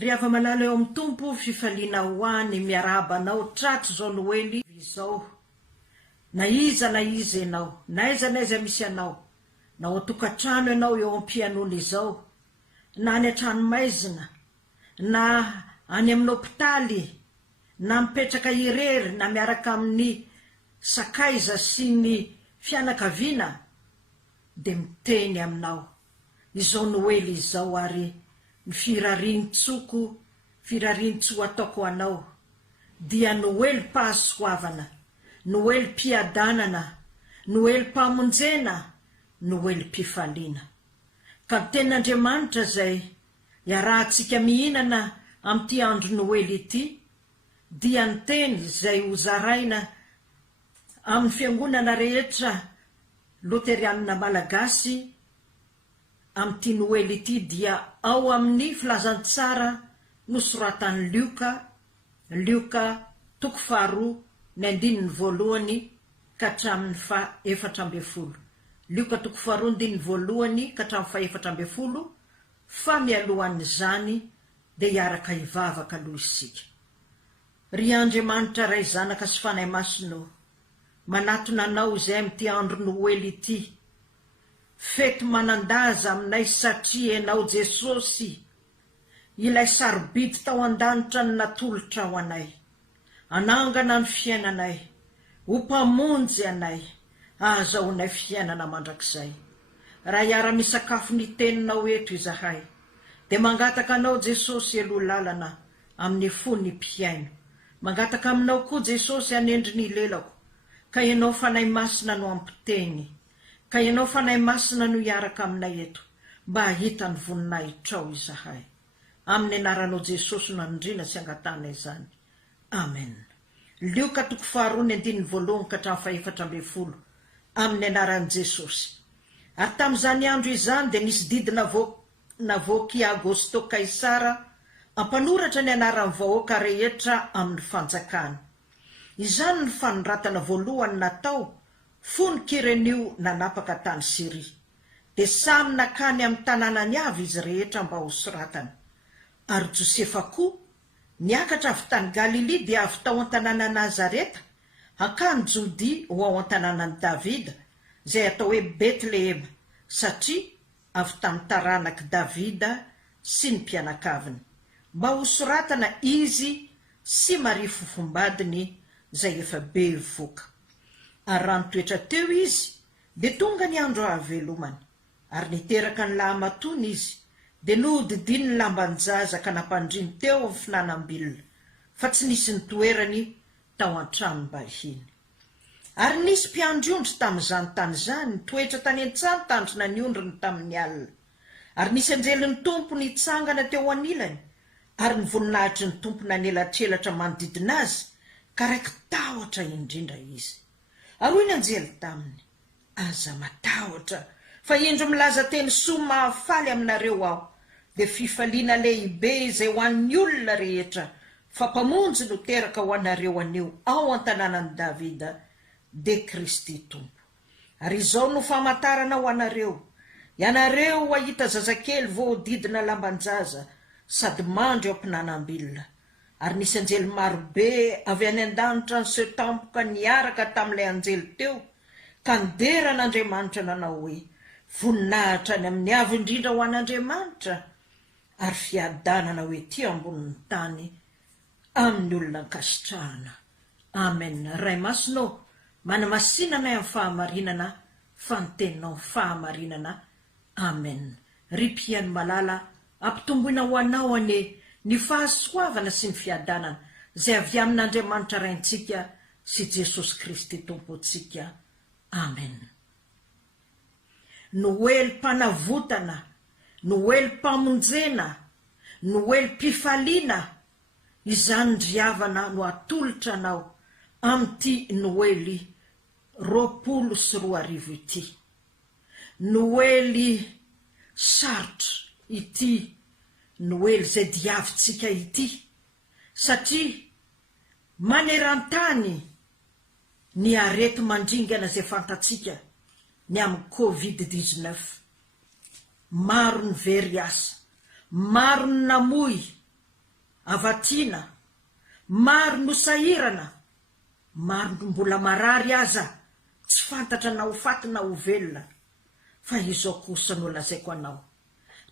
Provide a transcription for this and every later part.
Ry ava-malala eo amin'ny tompo fifaliana ho any miarabanao trato zao Noely izao. Na iza ianao, na aiza misy anao, na ao tokantrano ianao eo am-pianona izao, na any an-tranomaizina, na any amin'ny hôpitaly, na mipetraka irery, na miaraka amin'ny sakaiza sy ny fianakaviana, de miteny aminao izao Noely izao ary ny firarian-tso ataoko anao dia Noely-pahasoavana, Noely-piadanana, Noely-pamonjena, Noely-pifaliana. Ka tenin'Andriamanitra zay iarahantsika mihinana amin'ity andro Noely ity dia ny teny zay hozaraina amin'ny fiangonana rehetra Loterianina Malagasy amin'ity Noely ity dia ao amin'ny filazantsara nosoratan'ny Lioka 2:1 ka hatramin'ny 4:12. Lioka 2:1 ka hatramin'ny 4:12. Fa mialohan'izany dia hiaraka hivavaka aloha isika. Ry Andriamanitra ray zanaka sy fanahy masino, manatona anao izay amin'ity andro Noely ity. Fety manandaza aminay satria ianao Jesosy, ilay sarobidy tao an-danitra ny natolotra ho anay. Anangana ny fiainanay, ho mpamonjy anay, ahazahoanay fiainana mandrakizay. Raha hiara-misakafo ny teninao eto izahay, dia mangataka anao Jesosy aloha lalana amin'ny fony mpiaino. Mangataka aminao koa Jesosy anendry ny lelako, ka ianao fanahy masina no ampiteny, ka ianao fanahy masina no hiaraka aminay eto, mba hahita ny voninahitra izahay. Amin'ny anaranao Jesosy no andrina sy angatana izany. Amen. Lioka 2:1 ka hatramin'ny 4:12. Amin'ny anaran'i Jesosy. Ary tamin'izany andro izany dia nisy didy navoaky Agosto Kaisara ampanoratra ny anaran'ny vahoaka rehetra amin'ny fanjakana. Izany ny fanoratana voalohany natao fony Kirenio nanapaka tany Siria. Dia samy nakany amin'ny tanànany avy izy rehetra mba ho soratana. Ary Josefa koa niakatra avy tany Galili dia avy tao an-tanàna Nazareta hankany Jodia ho ao an-tanànan'i Davida zay atao hoe Betlehema, satria avy tamin'ny taranaky Davida sy ny mpianakaviny, mba ho soratana izy sy Maria fofombadiny zay efa be voka. Ary raha nitoetra teo izy dia tonga ny andro hahavelomany, ary niteraka ny lahamatony izy dia nodidiny ny lamban-jaza ka nampandriny teo amin'ny finanam-bilona, fa tsy nisy ny toerany tao an-tranom-bahiny. Ary nisy mpiandry-ondry tamin'izany tany izany, nitoetra tany an-tsany tandrina ny ondriny tamin'ny alina. Ary nisy anjelin'ny tompo nitsangana teo anilany, ary ny voninahitry ny tompo nanelatrelatra manodidina azy, ka raiky tahotra indrindra izy. Ary hoy ny anjely taminy, aza matahotra, fa indro milaza teny soa mahafaly aminareo aho, dia fifaliana lehibe izay ho an'ny olona rehetra, fa mpamonjy no teraka ho anareo anio ao an-tanànan'i Davida, de Kristy tompo. Ary izao no famantarana ho anareo, ianareo ho ahita zazakely voadidina lamban-jaza sady mandry ao am-pinanam-bilona. Ary nisy anjely marobe avy any an-danitra ny tampoka niaraka tamin'ilay anjely teo, ka nideran'Andriamanitra nanao hoe voninahitra ny amin'ny avy indrindra ho an'Andriamanitra, ary fiadanana hoe ty ambonin'ny tany amin'ny olona ankasitrahana. Amen. Ray masino, manamasinana amin'ny fahamarinana, fanteninao fahamarinana. Amen. Ry mpiaino malala, ampitomboina ho anao ny fahasoavana sy ny fiadanana zay avy amin'Andriamanitra raintsika sy Jesosy Kristy tompontsika. Amen. Noely-panavotana, Noely-pamonjena, Noely-pifaliana, izany ndriavana no atolotra anao amin'ity Noely 24 ity. Noely sarotra ity, Noely zay diavintsika ity, satria maneran-tany ny arety mandringana zay fantatsika ny amin'ny Covid-19. Maro ny very asa, maro ny namoy, avatiana, maro no sahirana, maro no mbola marary aza tsy fantatra na ho faty na ho velona, fa izao kosa no lazaiko anao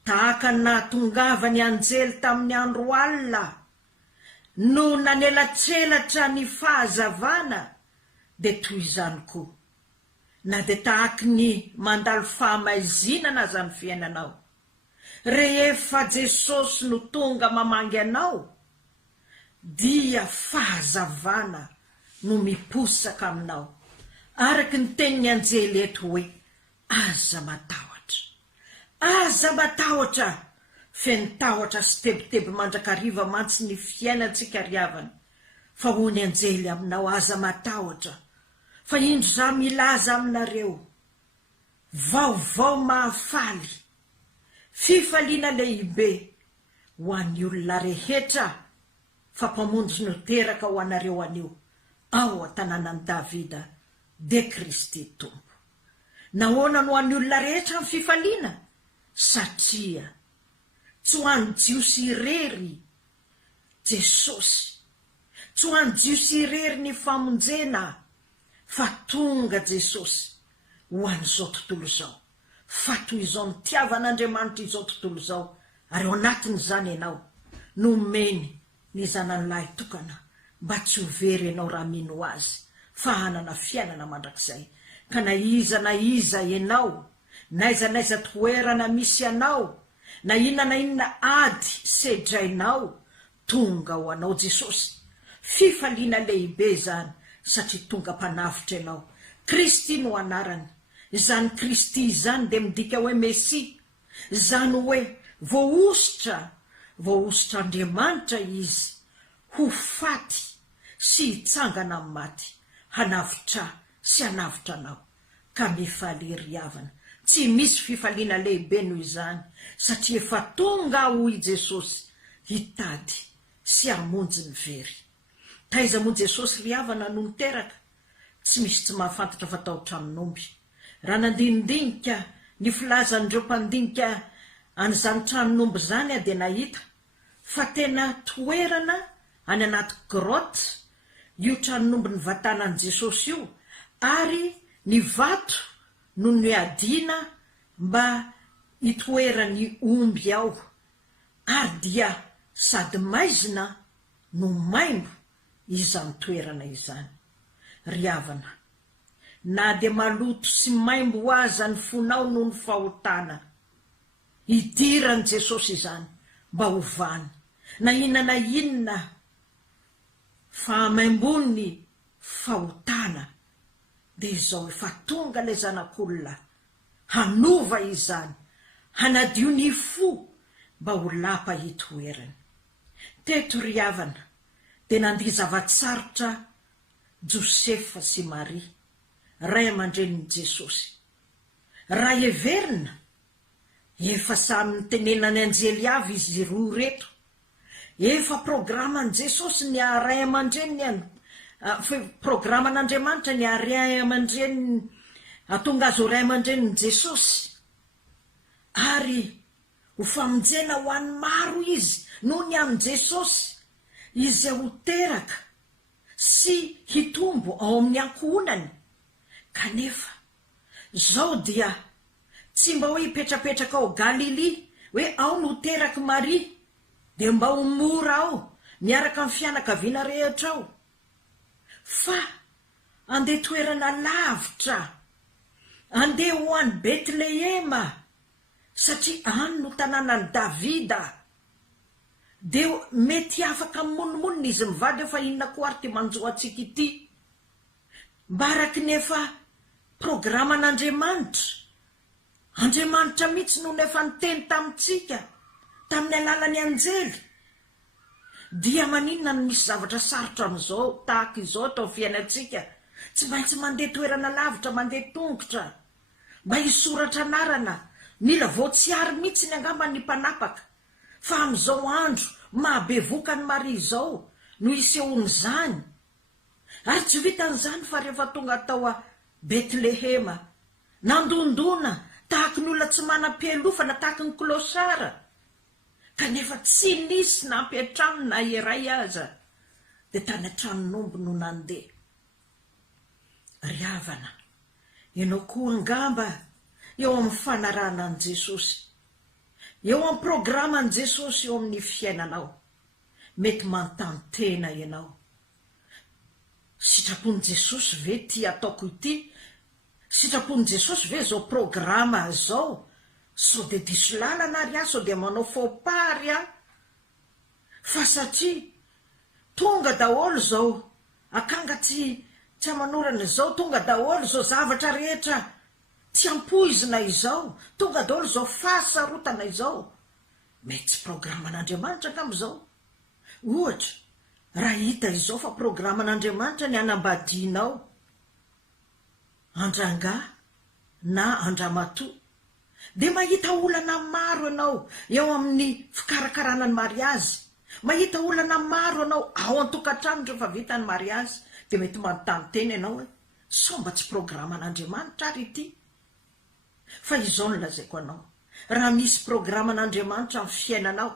tahaka nahatongava ny anjely tamin'ny andro alina no nanelatrelatra ny fahazavana, de toy izany koa na de tahaky ny mandalo fahamaizinana aza ny fiainanao rehefa Jesosy no tonga mamangy anao, dia fahazavana no miposaka aminao, araky ny tenin'ny anjely eto hoe aza matahotra, aza matahotra, feno tahotra sy tebiteby mandrakariva mantsy ny fiainantsika riavana, fa hoy ny anjely aminao aza matahotra, fa indro za milaza aminareo vaovao mahafaly, fifaliana lehibe ho an'ny olona rehetra, fa mpamonjy no teraka ho anareo anio ao an-tanànan'i Davida de Kristy Tompo. Nahoana no an'ny olona rehetra amin'ny fifaliana? Satria tsy ho an'ny jiosy irery Jesosy, tsy ho an'ny jiosy irery ny famonjena, fa tonga Jesosy ho an'izao tontolo izao, fa toy izao nitiavan'Andriamanitra izao tontolo izao, ary ao anatin'izany ianao no meny ny zanan'lahy tokana mba tsy ho very ianao raha mino azy, fa hanana fiainana mandrakizay. Ka na iza ianao, na iza toerana misy anao, na inona ady sedrainao, tonga ho anao Jesosy. Fifaliana lehibe zany, satria tonga mpanavitra ianao. Kristy no anarany, zany Kristy zany de midika hoe Mesi, zany hoe voaositra Andriamanitra izy ho faty sy hitsangana amin'ny maty, hanavitra sy hanavitra anao. Ka mifaly riavana, tsy misy fifaliana lehibe noho izany, satria efa tonga hoy Jesosy hitady sy hamonjy ny very. Taiza moa Jesosy riavana no niteraka, tsy misy tsy mahafantatra fa tao tranomby. Raha nandinidinika ny filazan'ireo mpandinika an'izany tranomby zany de nahita fa tena toerana any anaty grotte io tranomby ny vatanan'i Jesosy io, ary ny vato no ny adina mba hitoerany omby ao, ary dia sady maizina no maimbo izany toerana izany. Riavana, na de maloto sy maimbo aza ny fonao no ny fahotana, idirany Jesosy izany mba hovany, na inona fa maimbony fahotana, de izao efa tonga le zanak'olona hanova izany, hanadio ny fo mba ho lapa hitoerany. Teto riavana, de nandihy zavatsarotra Josefa sy Maria, ray aman-drenin'i Jesosy. Raha heverina, efa samy nitenenany anjely avy izy roa reto, efa programan'i Jesosy ny ray aman-dreniny, programan'Andriamanitra ny ray aman-dreniny, atonga azy ho ray aman-drenin'i Jesosy, ary ho famonjena ho an'ny maro izy noho ny amin'i Jesosy, izay ho teraka sy hitombo ao amin'ny ankohonany. Kanefa zao dia tsy mba hoe hipetrapetraka ao Galili, hoe ao no teraky Maria, de mba ho mora ao miaraka amin'ny fianakaviana rehetra ao, fa andeha toerana lavitra, andeha ho any Betlehema, satria any no tanànan'i Davida. De mety afaka monmonina izy mivady efa inona koa ary ty manjo atsika ity, mba araky nefa programan'Andriamanitra. Andriamanitra mihitsy no nefa niteny tamintsika tamin'ny alalany anjely. Dia maninona no misy zavatra sarotra am'izao tahaka izao tao fiainantsika, tsy maintsy mandeha toerana lavitra, mandeha tongotra, mba hisoratra anarana, mila voatsiary mihitsy ny angamba ny mpanapaka, fa am'izao andro mahabevoka ny Maria izao no isehony zany. Ary tsy vitan'izany fa rehefa tonga tao a Betlehema, nandondona tahaky ny olona tsy manam-pialofana tahaky ny klosara, kanefa tsy nisy nampy an-trano na iray aza dia tany an-tranon'omby no nandeha. Ry havana, ianao koa angamba eo amin'ny fanarahana an' Jesosy, eo amin'ny programa an' Jesosy eo amin'ny fiainanao, mety manontany tena ianao, sitrapon'i Jesosy ve ty ataoko ity? Sitrapon'i Jesosy ve zao programa zao? Sao de diso lalana ary aho, sao de manao faux pas ary aho? Fa satria tonga daholo zao akanga tsy amanorana zao, tonga daholo zao zavatra rehetra tsy ampoizina izao, tonga daholo zao fahasarotana izao. Mety tsy programan'Andriamanitra angamb'izao. Ohatra, raha hita izao fa programan'Andriamanitra ny anambadianao andrangà na andramatoa, dia mahita olana maro ianao eo amin'ny fikarakarana ny mariazy, mahita olana maro ianao ao an-tokantrano rehefa vita ny mariazy, dia mety manontany tena ianao hoe sao mba tsy programan'Andriamanitra ary ity? Fa izao no lazaiko anao, raha misy programan'Andriamanitra amin'ny fiainanao,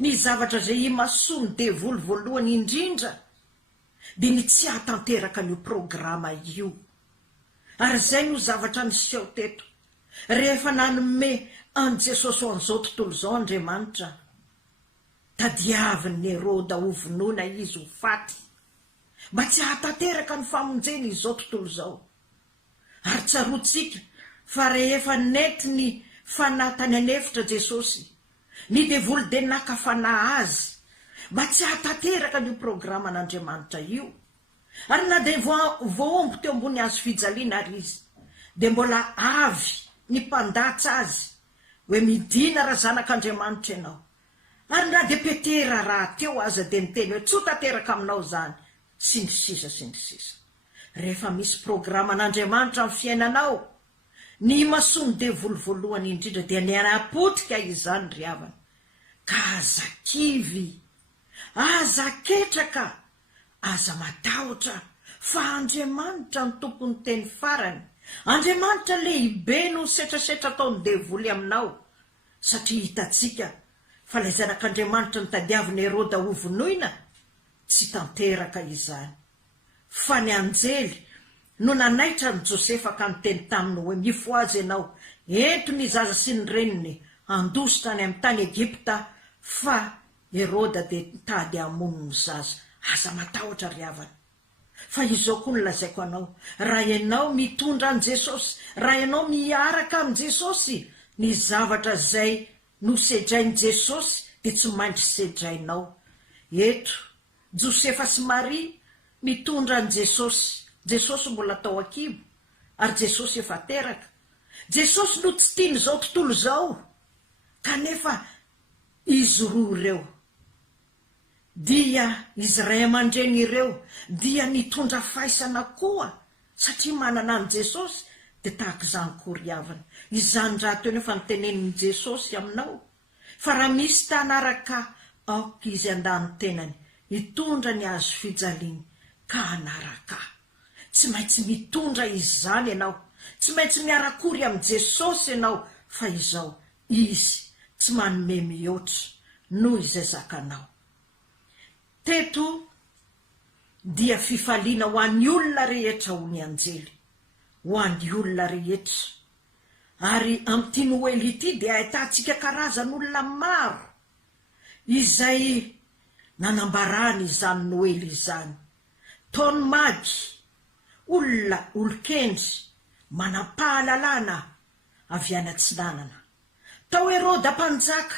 ny zavatra zay imasoa ny devoly voalohany indrindra dia ny tsy hahatanteraka an'io programa io. Ary zay no zavatra niseho teto rehefa nanome an' Jesosy ho an'izao tontolo izao Andriamanitra. Tadiavin'ny Heroda ho vonoina izy ho faty, mba tsy hahatanteraka ny famonjeny izao tontolo izao. Ary tsaroantsika fa rehefa nety ny fanahy tany anefitra Jesosy, ny devoly de naka fanahy azy, mba tsy hahatanteraka n'io programan'Andriamanitra io. Ary na de voaomby teo ambony azo fijaliana ary izy, de mbola avy ny mpandatsa azy hoe midina raha zanak'Andriamanitra ianao. Ary na de petera raha teo aza de miteny hoe tsy tanteraka aminao zany, sy ny sisa sy ny sisa. Rehefa misy programan'Andriamanitra amin'ny fiainanao, ny masony devoly voalohany indrindra dia ny anapotika izany ry havana, ka aza kivy, aza ketraka, aza matahotra fa Andriamanitra ny tompony teny farany, Andriamanitra lehibe no setrasetra ataony devoly aminao. Satria hitatsika fa ilay zanak'Andriamanitra ny tadiavin'ny Heroda ho vonoina, tsy tanteraka izany, fa ny anjely no nanaitra ny Josefa ka niteny taminy hoe mifo azy ianao, ento ny zaza sy ny reniny andositra any amin'ny tany Egipta, fa Heroda de tady hamono ny zaza. Aza matahotra ry havana. Fa izao koa no lazaiko anao, raha ianao mitondra an' Jesosy, raha ianao miaraka amin' Jesosy, ny zavatra zay no sedrain' Jesosy dia tsy maintsy sedrainao. Eto Josefa sy Maria mitondra an' Jesosy, Jesosy mbola tao akibo ary Jesosy efa teraka. Jesosy no tsy tiany zao tontolo zao, kanefa izy roa ireo dia izy ray aman-dreny ireo dia nitondra faisana koa, satria manana an' Jesosy dia tahaka izany koa ry havana. Izany raha teo nefa nitenenin'i Jesosy aminao, fa raha misy tanaraka aoka izy an-dany tenany, hitondra ny azo fijaliany ka anaraka. Tsy maintsy mitondra izany ianao, tsy maintsy miarakory amin'i Jesosy ianao, fa izao izy tsy manome mihoatra noho izay zakanao. Teto dia fifaliana ho an'ny olona rehetra ho ny anjely, ho an'ny olona rehetra. Ary amin'ity Noely ity dia ahitantsika karazan'olona maro izay nanambarany izany Noely izany. Taony magy, olona olon-kendry manam-pahalalana avy any Antsinanana, tao Heroda mpanjaka,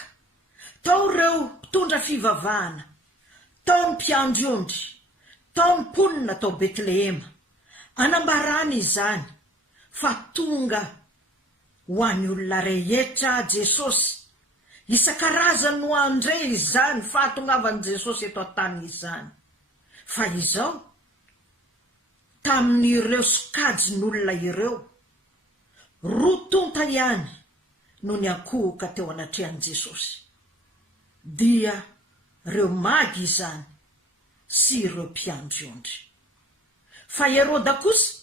tao ireo mpitondra fivavahana, tao ny mpiandriondry, tao ny mponina tao Betlehema, anambarany izany fa tonga ho an'ny olona rehetra Jesosy. Isan-karazany no andre izany fahatongavan'i Jesosy eto an-tany izany. Fa izao tamin'ireo sokajin'olona ireo, rotonta ihany no ny ankohoka teo anatrehan'i Jesosy, dia reo magy izany sy ireo mpiandriondry. Fa Heroda kosa,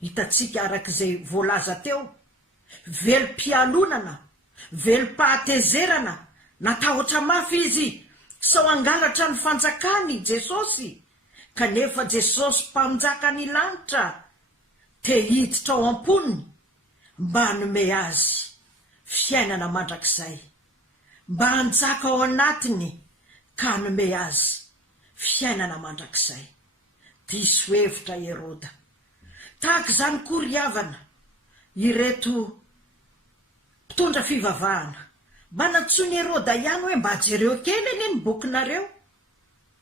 hitatsika arak'izay voalaza teo, velom-pialonana, velom-pahatezerana natahotra mafy izy sao angalatra ny fanjakany Jesosy, kanefa Jesosy mpamonjaka ny lanitra te hiditra ao am-poniny mba hanome azy fiainana mandrakizay, mba hanjaka ao anatiny ka hanome azy fiainana mandrakizay. Diso hevitra Heroda. Tahaka izany koa ry havana, ireto mpitondra fivavahana mba nantsony Heroda ihany hoe mba jereo kely eny ny bokinareo.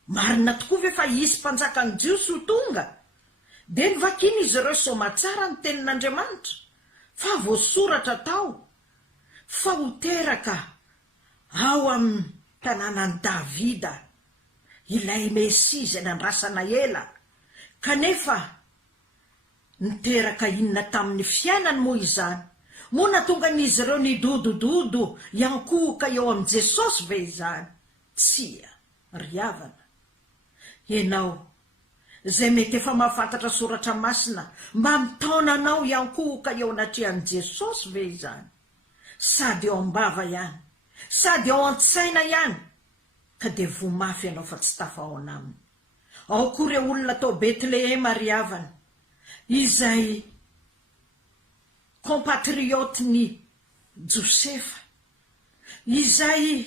Marina tokoa ve fa isy mpanjakany Jiosy ho tonga, de nivakiny izy ireo somatsara ny tenin'Andriamanitra, fa voasoratra tao fa ho teraka ao amin'ny tanànan'i Davida ilay Mesia izay nandrasana ela, kanefa niteraka inona tamin'ny fiainany moa izany? Moa natonga n'izy ireo nidodododo iankohoka eo amin'i Jesosy ve izany? Tsia, ry havana. Ianao zay mety efa mahafantatra soratra masina, mba mitaona anao iankohoka eo anatrehan'i Jesosy ve izany? Sady ao am-bava ihany, sady ao an-tsaina ihany, ka de vomafy ianao fa tsy tafahoana aminy. Ao koa ireo olona tao Betlehema ry havana, izay kompatriotiny Josefa, izay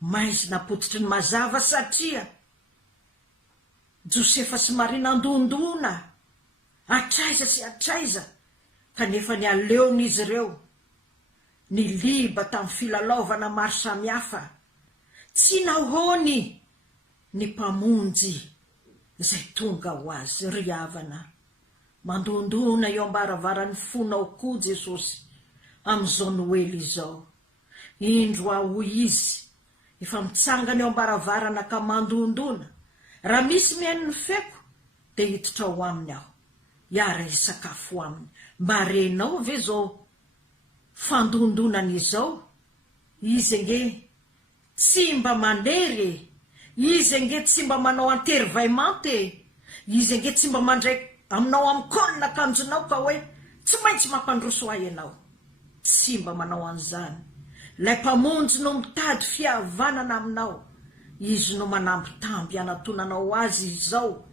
maizina potitry ny mazava satria Josefa sy Maria nandondona atraiza sy atraiza, kanefa ny aleon'izy ireo ny liba tamin'ny filalaovana maro samihafa, tsy nahoany ny mpamonjy zay tonga ho azy. Ry havana, mandondona eo ambaravarany fonao koa Jesosy amin'izao Noely izao. Indro aho izy efa mitsangana eo ambaravarana ka mandondona, raha misy mihaino ny feko de hiditra ao aminy aho, hiara hisakafo aminy. Mba renao ve zao fandondonana izao? Izy nge tsy mba manery, izy nge tsy mba manao intervaimante, izy nge tsy mba mandray aminao amin'ny kolona akanjonao ka hoe tsy maintsy mampandroso ahy ianao. Tsy mba manao an'izany. Lay mpamonjy no mitady fihavanana aminao, izy no manambitamby anatonanao azy izao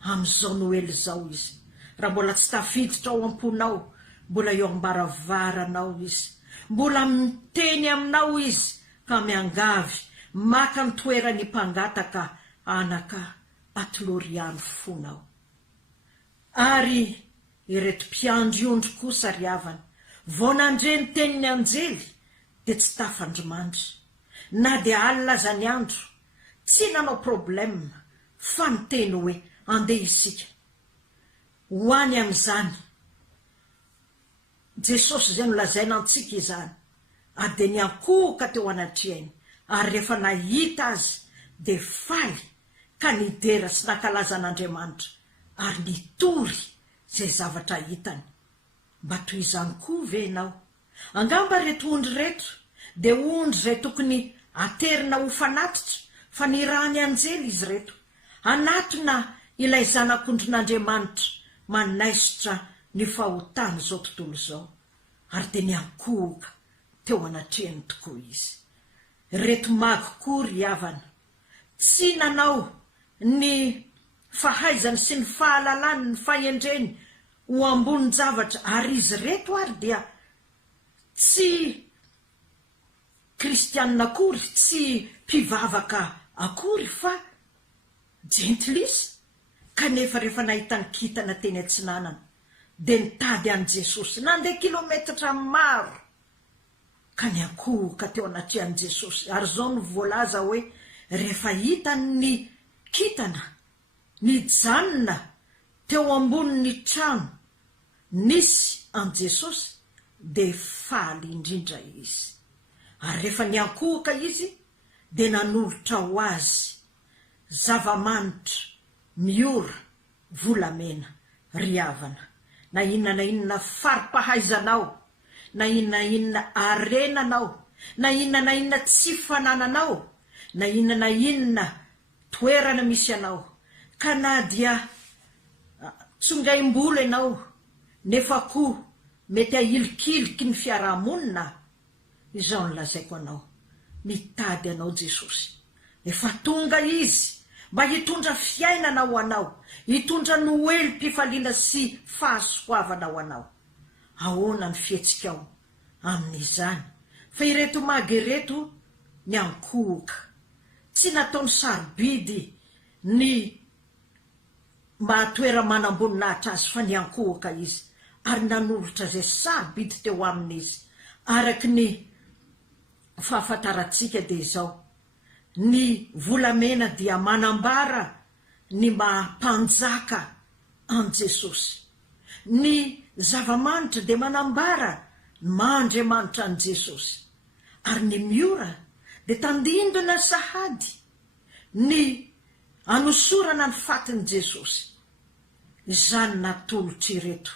amin'izao Noely izao izy. Raha mbola tsy tafiditra ao am-ponao, mbola eo am-baravaranao izy, mbola miteny aminao izy ka miangavy maka ny toerany mpangataka anaka atoloriano fonao. Ary ireto mpiandriondry kosa ry havana, vao nandre ny tenin'ny anjely de tsy tafandrimandry, na de alina zany andro tsy nanao problème, fa niteny hoe andeha isika ho any amin'izany Jesosy zay nolazaina antsika izany, ary de niankohoka teo anatrehany, ary rehefa nahita azy de faly ka nidera sy nankalaza an'Andriamanitra ary nitory zay zavatra hitany. Mba toy izany koa ve ianao? Angamba reto ondry reto de ondry zay tokony aterina ho fanatitra, fa ny rahany anjely izy reto, anatona ilay zanak'ondrin'Andriamanitra manaisitra ny fahotany zao tontolo zao, ary de niankohoka teo anatrehany tokoa izy. Reto mago koa ry havana, tsy nanao ny fahaizany sy ny fahalalany ny fahendreny ho ambony zavatra, ary izy reto ary dia tsy kristianina akory, tsy mpivavaka akory, fa gentilisa. Kanefa rehefa nahita ny kitana teny antsinanana de nitady an' Jesosy, nandeha kilometatra maro ka niankohoka teo anatrehan' Jesosy. Ary zao no voalaza hoe rehefa hitany ny kitana nijanona teo amboniny trano nisy an' Jesosy de faly indrindra izy. Ary rehefa niankohoka izy de nanolotra ho azy zava-manitra miora volamena. Ry havana, na inona faripahaizanao, na inona arenanao, na inona tsy fanananao, na inona toerana misy anao, ka na dia tsongaim-bola ianao nefa koa mety ahilikiliky ny fiarahamonina, izao no lazaiko anao, mitady anao Jesosy. Efa tonga izy mba hitondra fiainana ho anao, hitondra noely-pifaliana sy fahasoavana ho anao. Ahoana ny fihetsikao amin'izany? Fa ireto magy ireto ny ankohoka, tsy nataony sarobidy ny mahatoera manamboninahitra azy, fa ny ankohoka izy, ary nanolotra zay sarobidy teo amin'izy. Araky ny fahafantarantsika dia izao: ny volamena dia manambara ny mampanjaka an Jesosy, ny zava-manitra dia manambara Mandriamanitra an Jesosy, ary ny miora dia tandindona sahady ny anosorana ny fatin' Jesosy. Izany natolotra ireto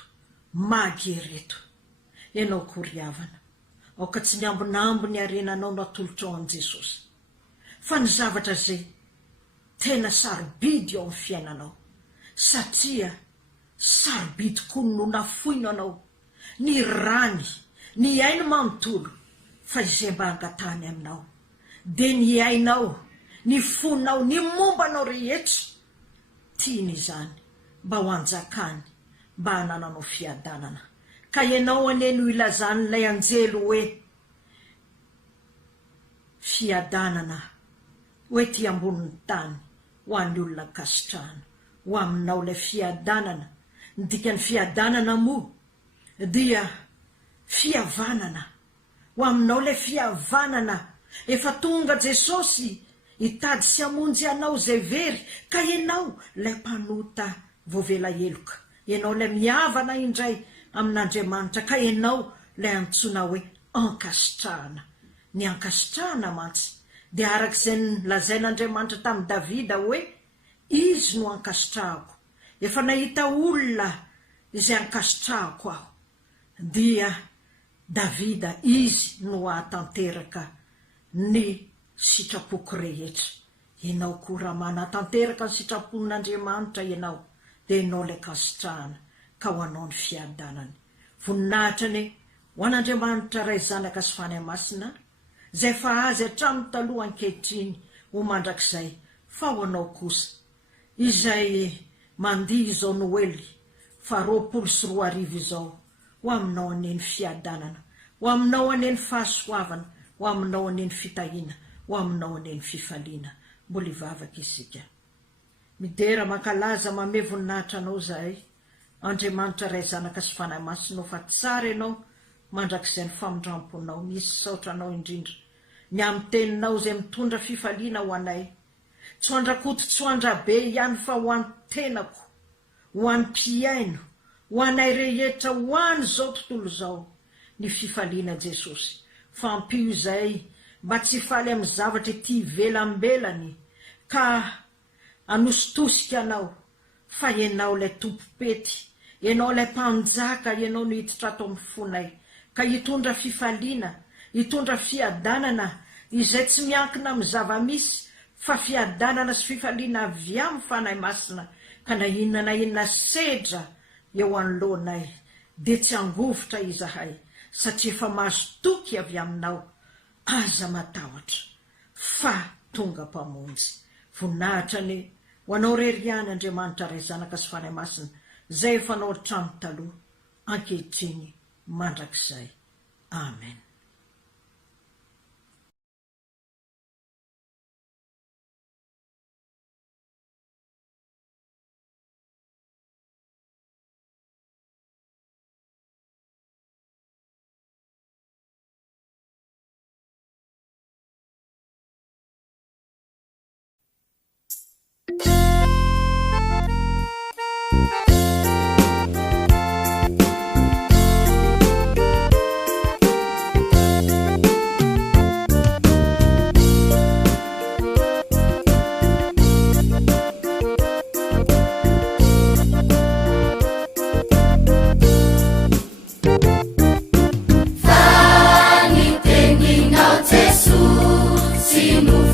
magy ireto. Ianao koriavana, aoka tsy miambonambo ny arenanao natolotra ao an Jesosy, fa ny zavatra zay tena sarobidy ao amin'ny fiainanao, satria sarobidy koa no nafoino anao ny rany, ny ainy manontolo, fa izay mba angatahany aminao, dia ny ainao, ny fonao, ny mombanao rehetra tiany izany mba ho anjakany, mba hanananao fiadanana. Ka ianao aneny ho ilazan'ilay anjelo hoe fiadanana hoe ty ambonin'ny tany ho an'ny olona kasitrahana. Ho aminao ilay fiadanana, ny dikan'ny fiadanana moa dia fihavanana. Ho aminao ilay fihavanana, efa tonga Jesosy hitady sy hamonjy anao zay very, ka ianao ilay mpanota voavela heloka, ianao ilay mihavana indray amin'Andriamanitra, ka ianao ilay antsoina hoe ankasitrahana. Ny ankasitrahana mantsy dia arak'izay nolazain'Andriamanitra tamin'ny Davida hoe izy no ankasitrahako, efa nahita olona izay ankasitrahako aho, dia Davida izy no ahatanteraka ny sitrapoko rehetra. Ianao koa raha manatanteraka ny sitrapon'Andriamanitra ianao, dia ianao ilay kasitrahana, ka ho anao ny fiadanany. Voninahitra ny ho an'Andriamanitra ray zanaka sy fanahy masina, zay fa azy hatramin'ny taloha ankehitriny ho mandrakizay, fa ho anao kosa izay mandihy izao noely fa 24 izao, ho aminao aneny fiadanana, ho aminao aneny fahasoavana, ho aminao aneny fitahiana, ho aminao aneny fifaliana. Mbola hivavaka isika. Midera mankalaza mame voninahitra anao zahay, Andriamanitra ray zanaka sy fanahy masina, fa tsara ianao mandrakizay ny famindramponao, misy saotra anao indrindra ny amin'ny teninao zay mitondra fifaliana ho anay, tsy ho andrakoto tsy ho andrabe ihany, fa ho an'ny tenako, ho an'ny mpiaino, ho anay rehetra, ho any zao tontolo zao ny fifaliana Jesosy. Fampio izay mba tsy faly amin'ny zavatra ty velambelany, ka anositosika anao, fa ianao ilay tompopety, ianao ilay mpanjaka, ianao no hiditra ato amin'ny fonay, ka hitondra fifaliana, hitondra fiadanana izay tsy miankina amin'ny zava-misy, fa fiadanana sy fifaliana avy amin'ny fanahy masina, ka na inona sedra eo anoloanay dia tsy angovotra izahay, satria efa mahazo toky avy aminao, aza matahotra fa tonga mpamonjy. Voninahitra ny ho anao reriany Andriamanitra ray zanaka sy fanahy masina, zay efa nao hatramin'ny taloha ankehitriny mandrakizay. Amen.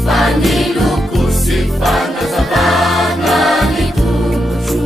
Fanilo kursi fana zabana ni tumju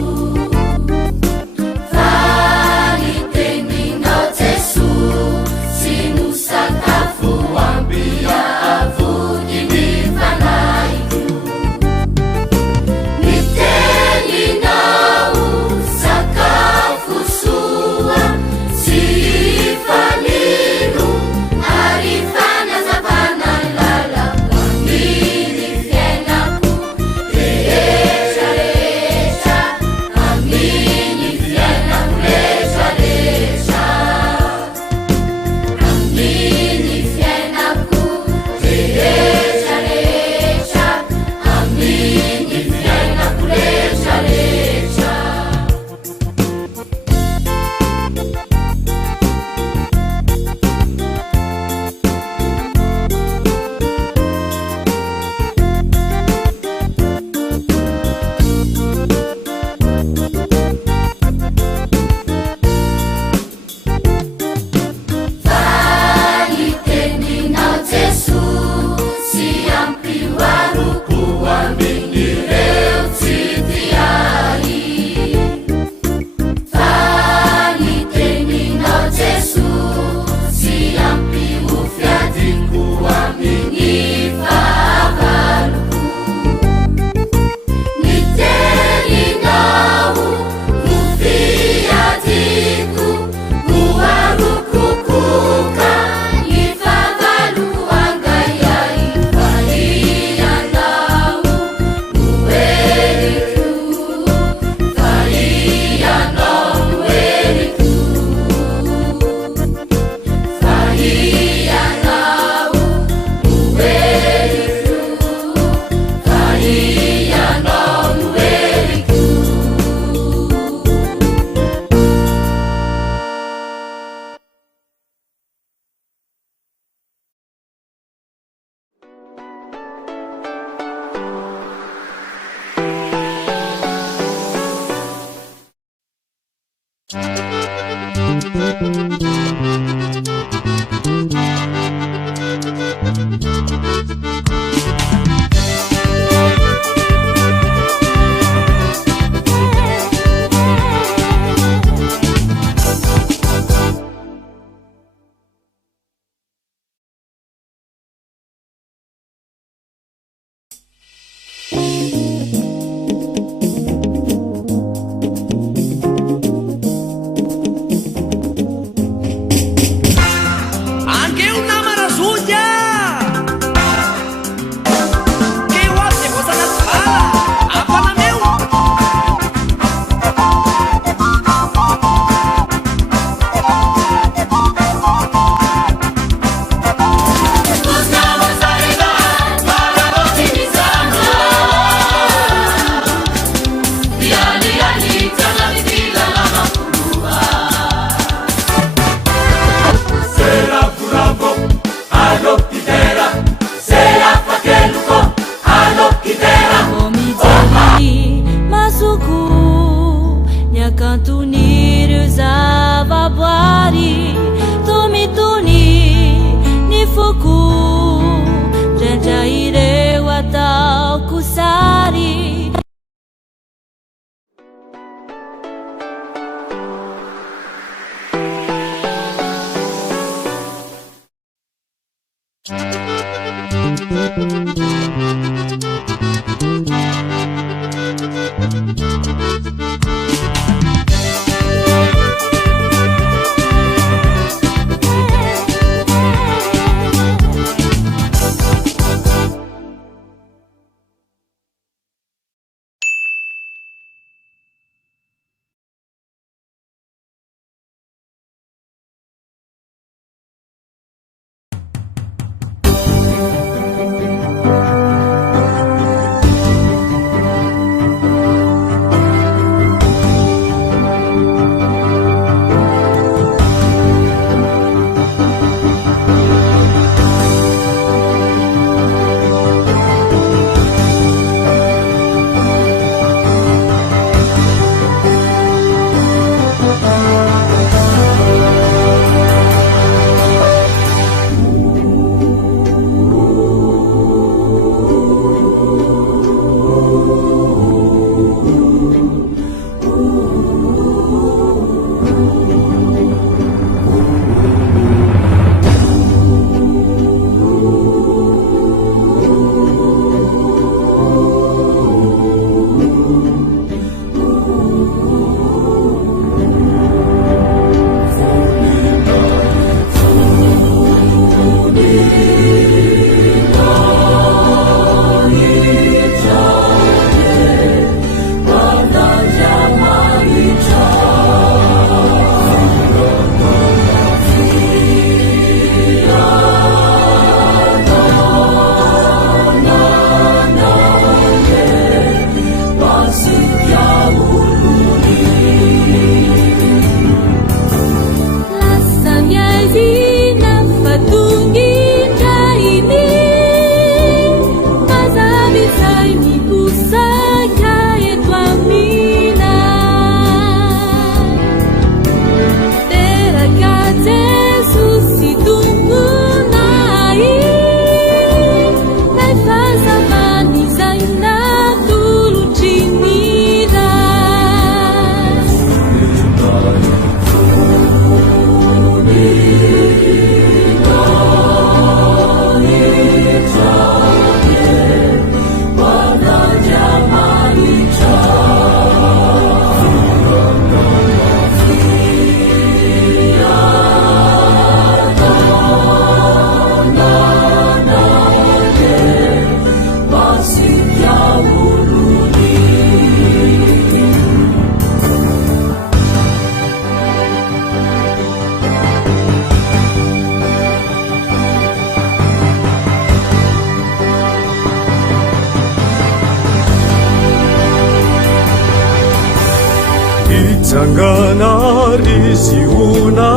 Sanganariziuna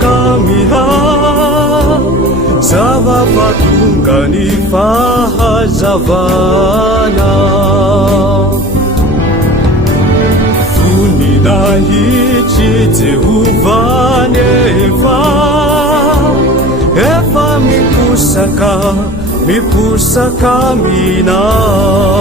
kamiha Zava-patunga ny fahazavana Voninahitry Jehovah betsaka miposaka minao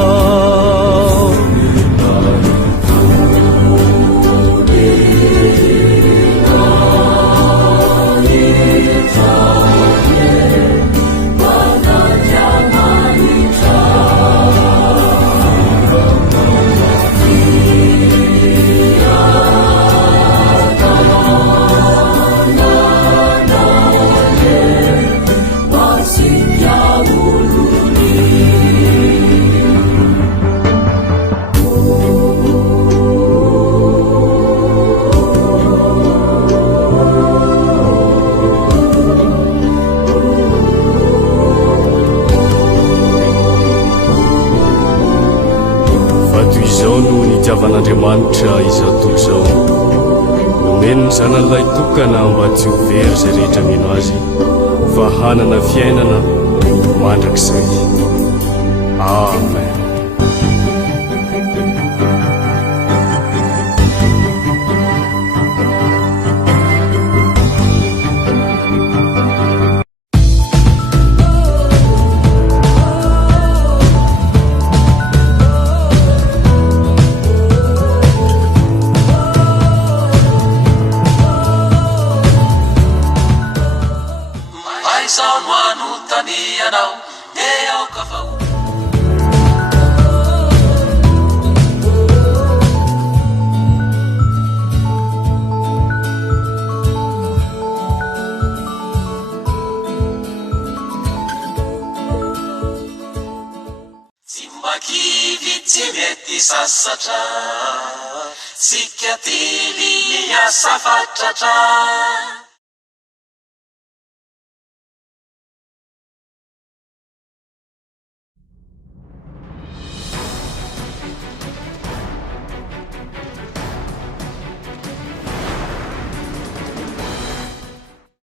Nitiavan'Andriamanitra izao tontolo izao nomeny ny zanan'ilay tokana mba tsy ho very izay rehetra mino azy fa hanana fiainana mandrakizay. Amen. Tsy mety sasatra sika tily asa fatratra